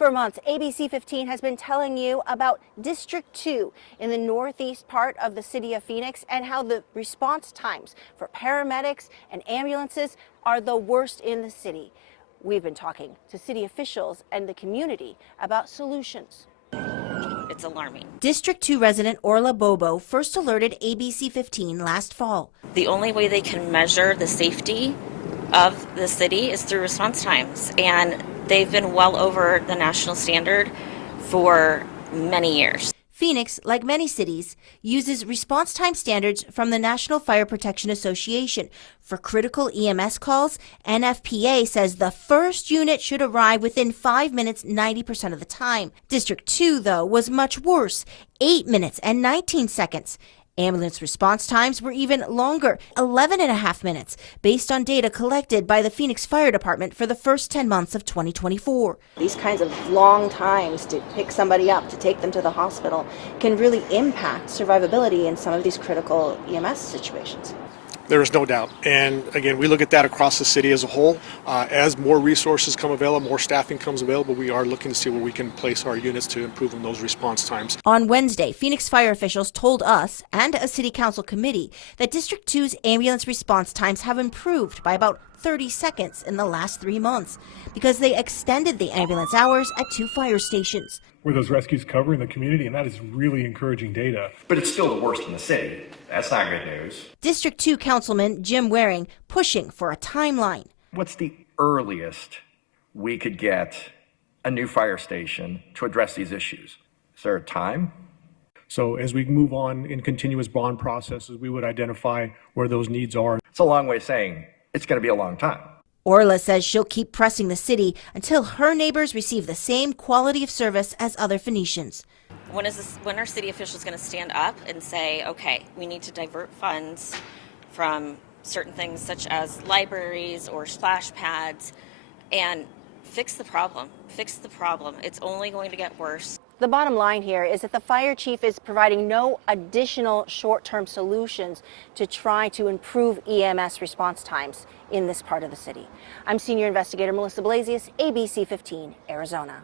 For months, ABC 15 has been telling you about District 2 in the northeast part of the city of Phoenix and how the response times for paramedics and ambulances are the worst in the city. We've been talking to city officials and the community about solutions. It's alarming. District 2 resident Orla Bobo first alerted ABC 15 last fall. The only way they can measure the safety of the city is through response times, and they've been well over the national standard for many years. Phoenix, like many cities, uses response time standards from the National Fire Protection Association. For critical EMS calls, NFPA says the first unit should arrive within 5 minutes 90% of the time. District 2, though, was much worse, 8 minutes and 19 seconds. Ambulance response times were even longer, 11.5 minutes, based on data collected by the Phoenix Fire Department for the first 10 months of 2024. These kinds of long times to pick somebody up, to take them to the hospital, can really impact survivability in some of these critical EMS situations. There is no doubt. And again, we look at that across the city as a whole. As more resources come available, more staffing comes available, we are looking to see where we can place our units to improve on those response times. On Wednesday, Phoenix fire officials told us and a city council committee that District 2's ambulance response times have improved by about 30 seconds in the last 3 months because they extended the ambulance hours at 2 fire stations. Were those rescues covering the community? And that is really encouraging data. But it's still the worst in the city. That's not good news. District 2 Councilman Jim Waring pushing for a timeline. What's the earliest we could get a new fire station to address these issues? Is there a time? So as we move on in continuous bond processes, we would identify where those needs are. It's a long way of saying it's going to be a long time. Orla says she'll keep pressing the city until her neighbors receive the same quality of service as other Phoenicians. When are city officials going to stand up and say, okay, we need to divert funds from certain things such as libraries or splash pads and fix the problem? Fix the problem. It's only going to get worse. The bottom line here is that the fire chief is providing no additional short-term solutions to try to improve EMS response times in this part of the city. I'm Senior Investigator Melissa Blasius, ABC 15, Arizona.